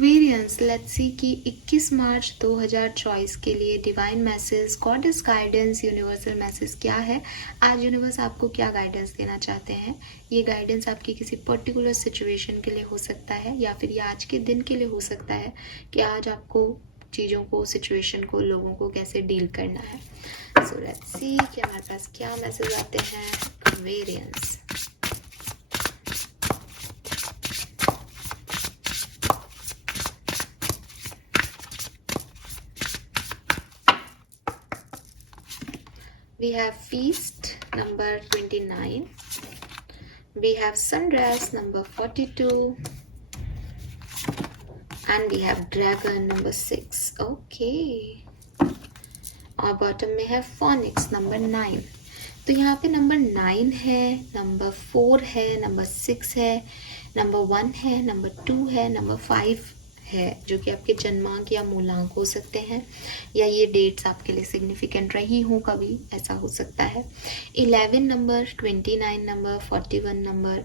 Aquarians, let's see कि 21 मार्च 2024 के लिए divine message, goddess guidance, universal message क्या है। आज यूनिवर्स आपको क्या गाइडेंस देना चाहते हैं। ये गाइडेंस आपकी किसी पर्टिकुलर सिचुएशन के लिए हो सकता है या फिर ये आज के दिन के लिए हो सकता है कि आज आपको चीज़ों को, सिचुएशन को, लोगों को कैसे डील करना है। सो लेट्स सी कि हमारे पास क्या मैसेज आते हैं। Aquarians, we have feast number 29, we have sunrise number 42 and we have dragon number 6. Okay, और बॉटम में है फोनिक्स नंबर 9. तो यहाँ पे नंबर 9 है, नंबर 4 है, नंबर 6 है, नंबर 1 है, नंबर 2 है, नंबर 5 है, जो कि आपके जन्मांक या मूलांक हो सकते हैं, या ये डेट्स आपके लिए सिग्निफिकेंट रही हो कभी, ऐसा हो सकता है. 11 नंबर, 29 नंबर, 41 नंबर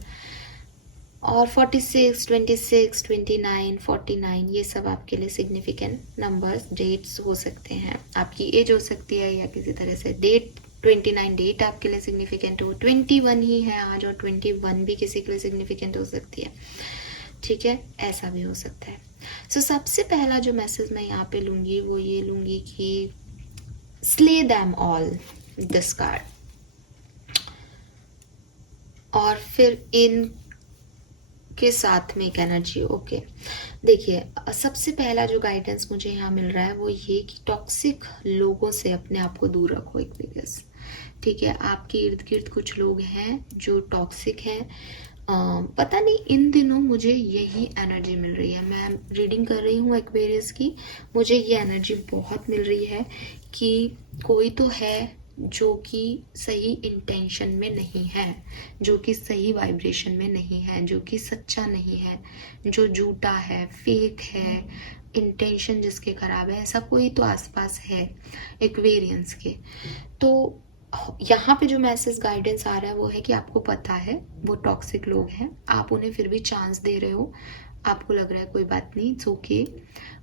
और 46, 26, 29, 49, ये सब आपके लिए सिग्निफिकेंट नंबर्स, डेट्स हो सकते हैं. आपकी एज हो सकती है या किसी तरह से डेट, 29 डेट आपके लिए सिग्निफिकेंट हो, 21 ही है आज और 21 भी किसी के लिए सिग्निफिकेंट हो सकती है. ठीक है, ऐसा भी हो सकता है. सो सबसे पहला जो मैसेज मैं यहाँ पे लूँगी वो ये लूँगी कि slay them all, this card. और फिर इन के साथ में एक एनर्जी. ओके, देखिए सबसे पहला जो गाइडेंस मुझे यहाँ मिल रहा है वो ये कि टॉक्सिक लोगों से अपने आप को दूर रखो. एक्वेरियस, ठीक है, आपके इर्द गिर्द कुछ लोग हैं जो टॉक्सिक हैं. पता नहीं, इन दिनों मुझे यही एनर्जी मिल रही है. मैं रीडिंग कर रही हूँ एक्वेरियस की, मुझे ये एनर्जी बहुत मिल रही है कि कोई तो है जो कि सही इंटेंशन में नहीं है, जो कि सही वाइब्रेशन में नहीं है, जो कि सच्चा नहीं है, जो झूठा है, फेक है, इंटेंशन जिसके खराब है, ऐसा कोई तो आसपास है एक्वेरियंस के. तो यहाँ पे जो मैसेज गाइडेंस आ रहा है वो है कि आपको पता है वो टॉक्सिक लोग हैं, आप उन्हें फिर भी चांस दे रहे हो. आपको लग रहा है कोई बात नहीं, इट्स ओके,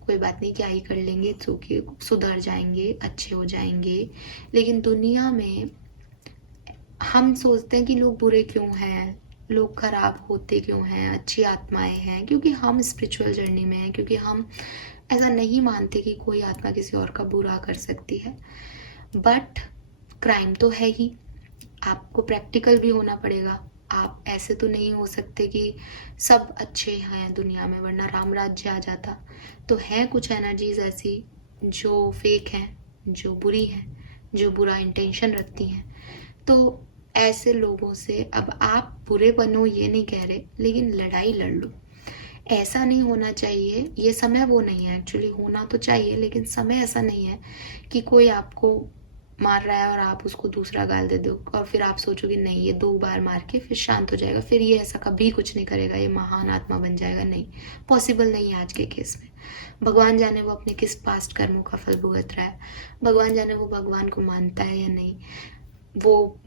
कोई बात नहीं, क्या ही कर लेंगे, इट्स ओके, सुधर जाएंगे, अच्छे हो जाएंगे. लेकिन दुनिया में हम सोचते हैं कि लोग बुरे क्यों हैं, लोग खराब होते क्यों हैं, अच्छी आत्माएं हैं, क्योंकि हम स्पिरिचुअल जर्नी में हैं, क्योंकि हम ऐसा नहीं मानते कि कोई आत्मा किसी और का बुरा कर सकती है. बट क्राइम तो है ही, आपको प्रैक्टिकल भी होना पड़ेगा. आप ऐसे तो नहीं हो सकते कि सब अच्छे हैं दुनिया में, वरना राम राज्य आ जाता. तो हैं कुछ एनर्जीज ऐसी जो फेक हैं, जो बुरी हैं, जो बुरा इंटेंशन रखती हैं. तो ऐसे लोगों से अब आप बुरे बनो ये नहीं कह रहे, लेकिन लड़ाई लड़ लो. ऐसा नहीं होना चाहिए, ये समय वो नहीं है. एक्चुअली होना तो चाहिए, लेकिन समय ऐसा नहीं है कि कोई आपको मार रहा है और आप उसको दूसरा गाल दे दो और फिर आप सोचोगे नहीं ये 2 बार मार के फिर शांत हो जाएगा, फिर ये ऐसा कभी कुछ नहीं करेगा, ये महान आत्मा बन जाएगा. नहीं, पॉसिबल नहीं है आज के केस में. भगवान जाने वो अपने किस पास्ट कर्मों का फल भुगत रहा है, भगवान जाने वो भगवान को मानता है या नहीं, वो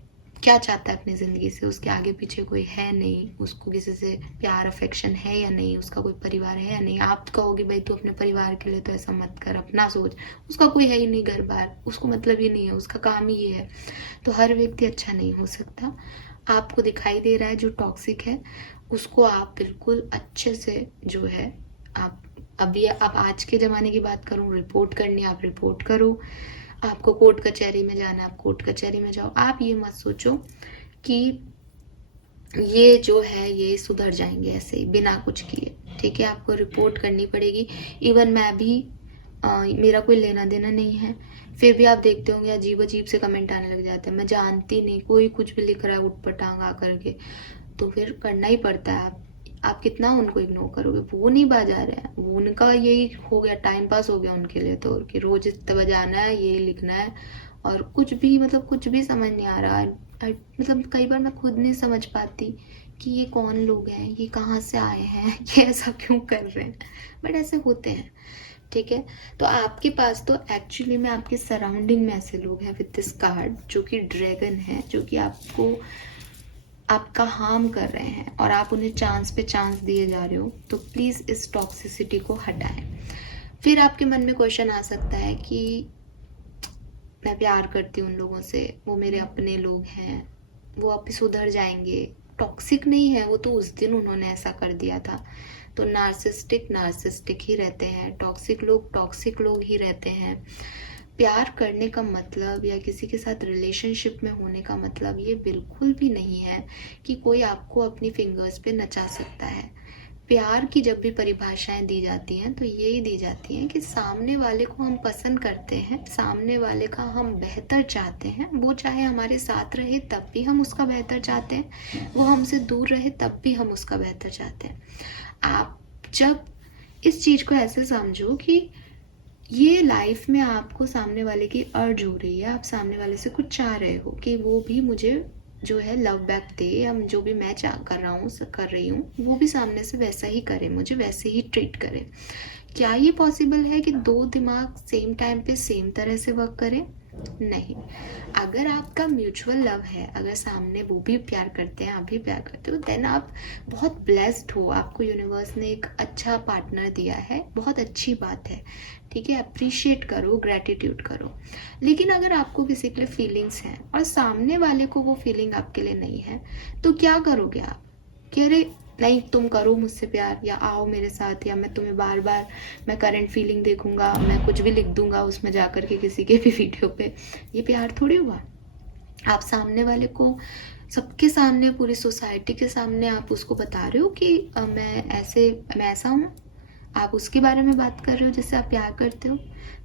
क्या चाहता है अपनी ज़िंदगी से, उसके आगे पीछे कोई है नहीं, उसको किसी से प्यार अफेक्शन है या नहीं, उसका कोई परिवार है या नहीं. आप कहोगे भाई तू अपने परिवार के लिए तो ऐसा मत कर, अपना सोच. उसका कोई है ही नहीं घर बार, उसको मतलब ही नहीं है, उसका काम ही ये है. तो हर व्यक्ति अच्छा नहीं हो सकता. आपको दिखाई दे रहा है जो टॉक्सिक है उसको आप बिल्कुल अच्छे से जो है, आप अभी, अब आज के ज़माने की बात करूँ, रिपोर्ट करनी आप रिपोर्ट करो, आपको कोर्ट कचहरी में जाना आप कोर्ट कचहरी में जाओ. आप ये मत सोचो कि ये जो है ये सुधर जाएंगे ऐसे ही बिना कुछ किए. ठीक है, आपको रिपोर्ट करनी पड़ेगी. इवन मैं भी मेरा कोई लेना देना नहीं है, फिर भी आप देखते होंगे अजीब अजीब से कमेंट आने लग जाते हैं. मैं जानती नहीं, कोई कुछ भी लिख रहा है उठपटांग आकर के, तो फिर करना ही पड़ता है. आप कितना उनको इग्नोर करोगे, वो नहीं बजा रहे हैं, उनका यही हो गया, टाइम पास हो गया उनके लिए तो, कि रोज इतना बजाना है, ये लिखना है, और कुछ भी मतलब कुछ भी समझ नहीं आ रहा. मतलब कई बार मैं खुद नहीं समझ पाती कि ये कौन लोग हैं, ये कहाँ से आए हैं, ये ऐसा क्यों कर रहे हैं, बट ऐसे होते हैं. ठीक है, तो आपके पास तो एक्चुअली में आपके सराउंडिंग में ऐसे लोग हैं विद दिस कार्ड जो कि ड्रैगन है, जो कि आपको आपका हार्म कर रहे हैं और आप उन्हें चांस पे चांस दिए जा रहे हो, तो प्लीज़ इस टॉक्सिसिटी को हटाएं। फिर आपके मन में क्वेश्चन आ सकता है कि मैं प्यार करती हूँ उन लोगों से, वो मेरे अपने लोग हैं, वो अब सुधर जाएंगे, टॉक्सिक नहीं है वो, तो उस दिन उन्होंने ऐसा कर दिया था। तो नार्सिस्टिक नार्सिस्टिक ही रहते हैं, टॉक्सिक लोग ही रहते हैं। प्यार करने का मतलब या किसी के साथ रिलेशनशिप में होने का मतलब ये बिल्कुल भी नहीं है कि कोई आपको अपनी फिंगर्स पे नचा सकता है। प्यार की जब भी परिभाषाएं दी जाती हैं तो यही दी जाती हैं कि सामने वाले को हम पसंद करते हैं, सामने वाले का हम बेहतर चाहते हैं, वो चाहे हमारे साथ रहे तब भी हम उसका बेहतर चाहते हैं, वो हमसे दूर रहे तब भी हम उसका बेहतर चाहते हैं। आप जब इस चीज़ को ऐसे समझो कि ये लाइफ में आपको सामने वाले की अर्ज हो रही है, आप सामने वाले से कुछ चाह रहे हो कि वो भी मुझे जो है लव बैक दे, या जो भी मैं चाह कर रहा हूँ कर रही हूँ वो भी सामने से वैसा ही करे, मुझे वैसे ही ट्रीट करे। क्या ये पॉसिबल है कि दो दिमाग सेम टाइम पे सेम तरह से वर्क करें? नहीं। अगर आपका म्यूचुअल लव है, अगर सामने वो भी प्यार करते हैं, आप भी प्यार करते हो, देन आप बहुत ब्लेस्ड हो, आपको यूनिवर्स ने एक अच्छा पार्टनर दिया है, बहुत अच्छी बात है, ठीक है, अप्रिशिएट करो, ग्रेटिट्यूड करो। लेकिन अगर आपको किसी के लिए फीलिंग्स हैं और सामने वाले को वो फीलिंग आपके लिए नहीं है, तो क्या करोगे आप कि अरे नहीं तुम करो मुझसे प्यार, या आओ मेरे साथ, या मैं तुम्हें बार बार मैं करंट फीलिंग देखूंगा, मैं कुछ भी लिख दूंगा उसमें जाकर के किसी के भी वीडियो पे। ये प्यार थोड़ी हुआ। आप सामने वाले को सबके सामने, पूरी सोसाइटी के सामने आप उसको बता रहे हो कि मैं ऐसा हूँ, आप उसके बारे में बात कर रहे हो जिससे आप प्यार करते हो।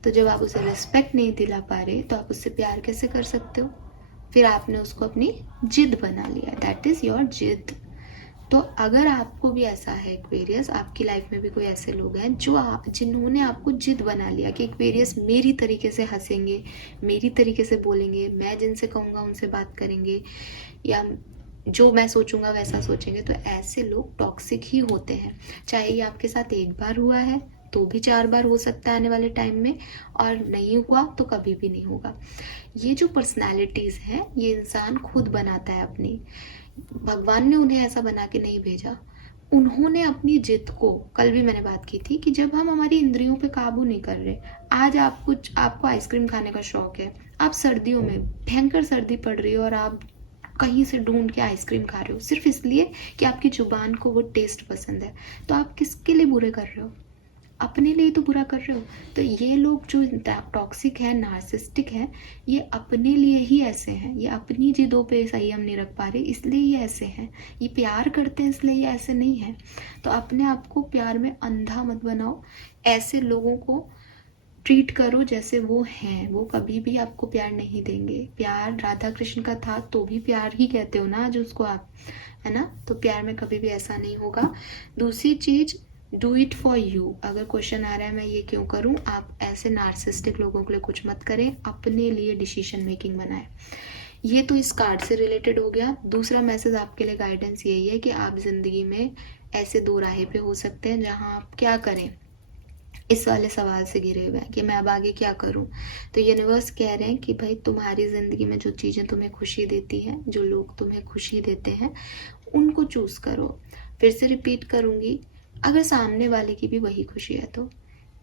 तो जब आप उसे रिस्पेक्ट नहीं दिला पा रहे तो आप उससे प्यार कैसे कर सकते हो? फिर आपने उसको अपनी जिद बना लिया, दैट इज़ योर जिद। तो अगर आपको भी ऐसा है एक्वेरियस, आपकी लाइफ में भी कोई ऐसे लोग हैं जिन्होंने आपको जिद बना लिया कि एक्वेरियस मेरी तरीके से हंसेंगे, मेरी तरीके से बोलेंगे, मैं जिनसे कहूँगा उनसे बात करेंगे, या जो मैं सोचूंगा वैसा सोचेंगे, तो ऐसे लोग टॉक्सिक ही होते हैं। चाहे ये आपके साथ एक बार हुआ है तो भी 4 बार हो सकता है आने वाले टाइम में, और नहीं हुआ तो कभी भी नहीं होगा। ये जो पर्सनैलिटीज़ हैं ये इंसान खुद बनाता है अपनी, भगवान ने उन्हें ऐसा बना के नहीं भेजा। उन्होंने अपनी जिद को, कल भी मैंने बात की थी कि जब हम हमारी इंद्रियों पे काबू नहीं कर रहे, आज आपको आइसक्रीम खाने का शौक है, आप सर्दियों में भयंकर सर्दी पड़ रही है और आप कहीं से ढूंढ के आइसक्रीम खा रहे हो सिर्फ इसलिए कि आपकी जुबान को वो टेस्ट पसंद है, तो आप किसके लिए बुरे कर रहे हो? अपने लिए तो बुरा कर रहे हो। तो ये लोग जो टॉक्सिक है, नार्सिस्टिक है, ये अपने लिए ही ऐसे हैं, ये अपनी जिदों पे संयम नहीं रख पा रहे इसलिए ये ऐसे हैं। ये प्यार करते हैं इसलिए ये ऐसे नहीं हैं। तो अपने आप को प्यार में अंधा मत बनाओ, ऐसे लोगों को ट्रीट करो जैसे वो हैं। वो कभी भी आपको प्यार नहीं देंगे। प्यार राधा कृष्ण का था तो भी प्यार ही कहते हो ना आज उसको आप, है ना? तो प्यार में कभी भी ऐसा नहीं होगा। दूसरी चीज़, डू इट फॉर यू। अगर क्वेश्चन आ रहा है मैं ये क्यों करूँ, आप ऐसे नार्सिस्टिक लोगों के लिए कुछ मत करें, अपने लिए डिसीजन मेकिंग बनाएं। ये तो इस कार्ड से रिलेटेड हो गया। दूसरा मैसेज आपके लिए गाइडेंस यही है कि आप ज़िंदगी में ऐसे दो राहें पे हो सकते हैं जहाँ आप क्या करें, इस वाले सवाल से घिरे हुए हैं कि मैं अब आगे क्या करूं। तो यूनिवर्स कह रहे हैं कि भाई तुम्हारी ज़िंदगी में जो चीज़ें तुम्हें खुशी देती हैं, जो लोग तुम्हें खुशी देते हैं, उनको चूज़ करो। फिर से रिपीट करूँगी, अगर सामने वाले की भी वही खुशी है तो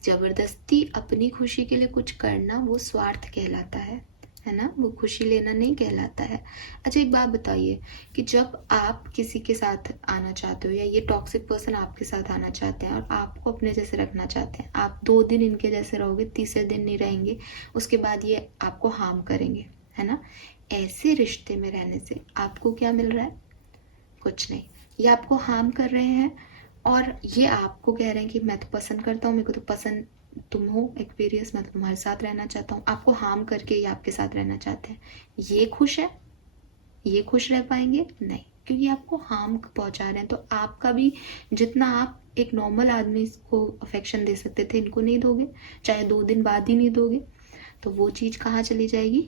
ज़बरदस्ती अपनी खुशी के लिए कुछ करना वो स्वार्थ कहलाता है ना? वो खुशी लेना नहीं कहलाता है। अच्छा एक बात बताइए कि जब आप किसी के साथ आना चाहते हो, या ये टॉक्सिक पर्सन आपके साथ आना चाहते हैं और आपको अपने जैसे रखना चाहते हैं, आप 2 दिन इनके जैसे रहोगे, तीसरे दिन नहीं रहेंगे, उसके बाद ये आपको हार्म करेंगे, है ना? ऐसे रिश्ते में रहने से आपको क्या मिल रहा है? कुछ नहीं। ये आपको हार्म कर रहे हैं और ये आपको कह रहे हैं कि मैं तो पसंद करता हूँ, मेरे को तो पसंद तुम हो एक्वेरियस, मैं तो तुम्हारे साथ रहना चाहता हूँ। आपको हार्म करके ये आपके साथ रहना चाहते हैं। ये खुश है? ये खुश रह पाएंगे? नहीं, क्योंकि आपको हार्म पहुंचा रहे हैं। तो आपका भी जितना आप एक नॉर्मल आदमी को अफेक्शन दे सकते थे, इनको नहीं दोगे, चाहे 2 दिन बाद ही नहीं दोगे, तो वो चीज़ कहाँ चली जाएगी?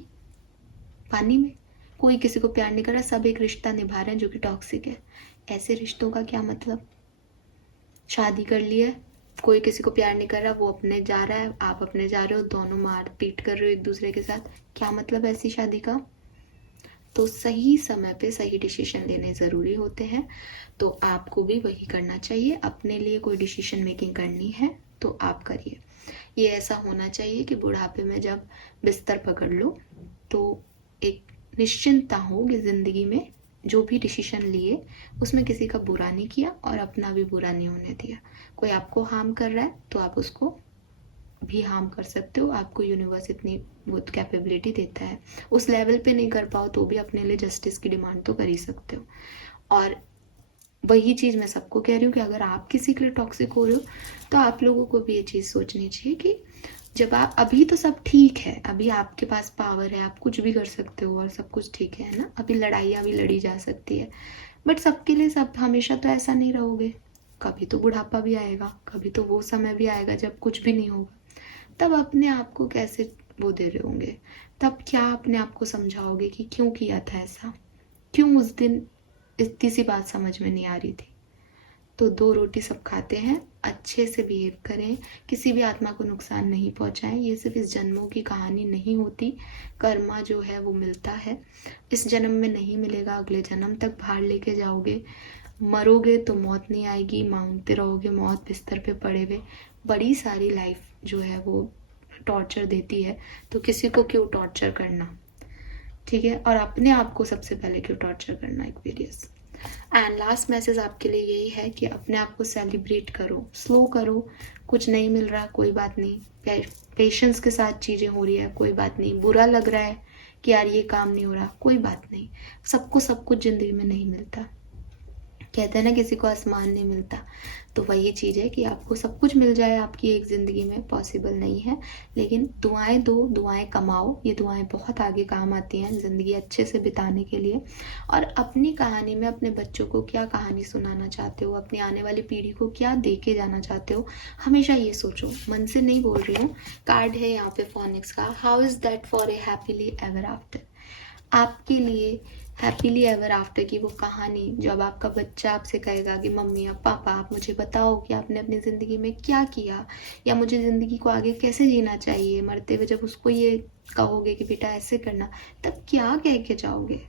पानी में। कोई किसी को प्यार नहीं कर रहा, सब एक रिश्ता निभा रहे हैं जो कि टॉक्सिक है। ऐसे रिश्तों का क्या मतलब? शादी कर ली है, कोई किसी को प्यार नहीं कर रहा, वो अपने जा रहा है, आप अपने जा रहे हो, दोनों मार पीट कर रहे हो एक दूसरे के साथ, क्या मतलब ऐसी शादी का? तो सही समय पे सही डिसीजन लेने ज़रूरी होते हैं। तो आपको भी वही करना चाहिए। अपने लिए कोई डिसीजन मेकिंग करनी है तो आप करिए। ये ऐसा होना चाहिए कि बुढ़ापे में जब बिस्तर पकड़ लो तो एक निश्चिंतता हो कि ज़िंदगी में जो भी डिसीजन लिए उसमें किसी का बुरा नहीं किया और अपना भी बुरा नहीं होने दिया। कोई आपको हार्म कर रहा है तो आप उसको भी हार्म कर सकते हो। आपको यूनिवर्स इतनी बहुत कैपेबिलिटी देता है। उस लेवल पे नहीं कर पाओ तो भी अपने लिए जस्टिस की डिमांड तो कर ही सकते हो। और वही चीज़ मैं सबको कह रही हूँ कि अगर आप किसी के लिए टॉक्सिक हो रहे हो तो आप लोगों को भी ये चीज़ सोचनी चाहिए कि जब आप अभी तो सब ठीक है, अभी आपके पास पावर है, आप कुछ भी कर सकते हो और सब कुछ ठीक है ना, अभी लड़ाइयाँ भी लड़ी जा सकती है। बट सबके लिए सब हमेशा तो ऐसा नहीं रहोगे। कभी तो बुढ़ापा भी आएगा, कभी तो वो समय भी आएगा जब कुछ भी नहीं होगा। तब अपने आप को कैसे वो दे रहे होंगे, तब क्या अपने आप को समझाओगे कि क्यों किया था ऐसा, क्यों उस दिन इतनी सी बात समझ में नहीं आ रही थी। तो 2 रोटी सब खाते हैं, अच्छे से बिहेव करें, किसी भी आत्मा को नुकसान नहीं पहुंचाएं। ये सिर्फ इस जन्मों की कहानी नहीं होती। कर्मा जो है वो मिलता है, इस जन्म में नहीं मिलेगा, अगले जन्म तक भार लेके जाओगे। मरोगे तो मौत नहीं आएगी, मांगते रहोगे मौत बिस्तर पे पड़े हुए। बड़ी सारी लाइफ जो है वो टॉर्चर देती है, तो किसी को क्यों टॉर्चर करना, ठीक है। और अपने आप को सबसे पहले क्यों टॉर्चर करना, एक्वेरियस। एंड लास्ट मैसेज आपके लिए यही है कि अपने आप को सेलिब्रेट करो, स्लो करो। कुछ नहीं मिल रहा कोई बात नहीं, पेशेंस के साथ चीज़ें हो रही है कोई बात नहीं। बुरा लग रहा है कि यार ये काम नहीं हो रहा, कोई बात नहीं। सबको सब कुछ ज़िंदगी में नहीं मिलता। कहते हैं ना किसी को आसमान नहीं मिलता, तो वही चीज़ है कि आपको सब कुछ मिल जाए आपकी एक ज़िंदगी में पॉसिबल नहीं है। लेकिन दुआएं दो, दुआएं कमाओ। ये दुआएं बहुत आगे काम आती हैं ज़िंदगी अच्छे से बिताने के लिए। और अपनी कहानी में अपने बच्चों को क्या कहानी सुनाना चाहते हो, अपनी आने वाली पीढ़ी को क्या दे के जाना चाहते हो, हमेशा ये सोचो। मन से नहीं बोल रही हूँ। कार्ड है यहाँ पे फोनिक्स का, how is that for a happily ever after. आपके लिए हैप्पीली एवर आफ्टर की वो कहानी जब आपका बच्चा आपसे कहेगा कि मम्मी या पापा आप मुझे बताओ कि आपने अपनी ज़िंदगी में क्या किया, या मुझे ज़िंदगी को आगे कैसे जीना चाहिए, मरते हुए जब उसको ये कहोगे कि बेटा ऐसे करना, तब क्या कह के जाओगे,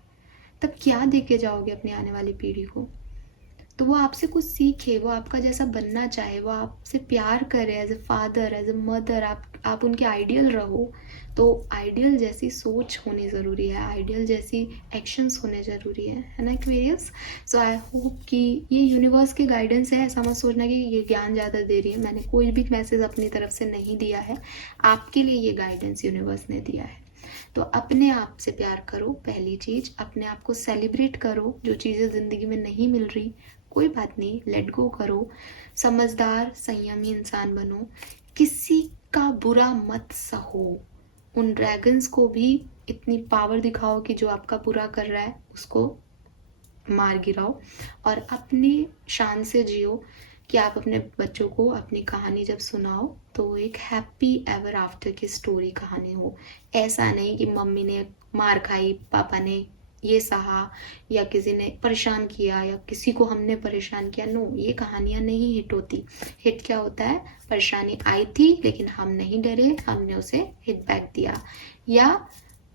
तब क्या दे के जाओगे अपनी आने वाली पीढ़ी को। तो वो आपसे कुछ सीखे, वो आपका जैसा बनना चाहे, वो आपसे प्यार करे as a father as a mother, आप उनके आइडियल रहो। तो आइडियल जैसी सोच होनी ज़रूरी है, आइडियल जैसी एक्शंस होने ज़रूरी है ना एक्वेरियस। सो आई होप कि ये यूनिवर्स के गाइडेंस है। ऐसा मत सोचना कि ये ज्ञान ज़्यादा दे रही है, मैंने कोई भी मैसेज अपनी तरफ से नहीं दिया है। आपके लिए ये गाइडेंस यूनिवर्स ने दिया है। तो अपने आप से प्यार करो, पहली चीज़ अपने आप को सेलिब्रेट करो। जो चीज़ें ज़िंदगी में नहीं मिल रही कोई बात नहीं, लेट गो करो। समझदार संयमी इंसान बनो, किसी का बुरा मत सहो। उन ड्रैगन्स को भी इतनी पावर दिखाओ कि जो आपका बुरा कर रहा है उसको मार गिराओ। और अपनी शान से जियो कि आप अपने बच्चों को अपनी कहानी जब सुनाओ तो वो एक हैप्पी एवर आफ्टर की स्टोरी कहानी हो। ऐसा नहीं कि मम्मी ने मार खाई, पापा ने ये सहा, या किसी ने परेशान किया, या किसी को हमने परेशान किया। नो, ये कहानियाँ नहीं हिट होती। हिट क्या होता है, परेशानी आई थी लेकिन हम नहीं डरे, हमने उसे हिट बैक दिया, या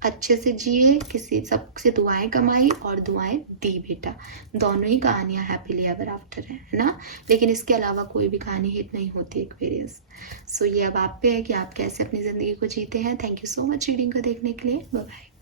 अच्छे से जिए, किसी सबसे दुआएं कमाई और दुआएं दी बेटा। दोनों ही कहानियां हैप्पीली एवर आफ्टर है ना। लेकिन इसके अलावा कोई भी कहानी हिट नहीं होती एक्वेरियस। सो ये अब आप पे है कि आप कैसे अपनी ज़िंदगी को जीते हैं। Thank you so much reading को देखने के लिए। Bye bye.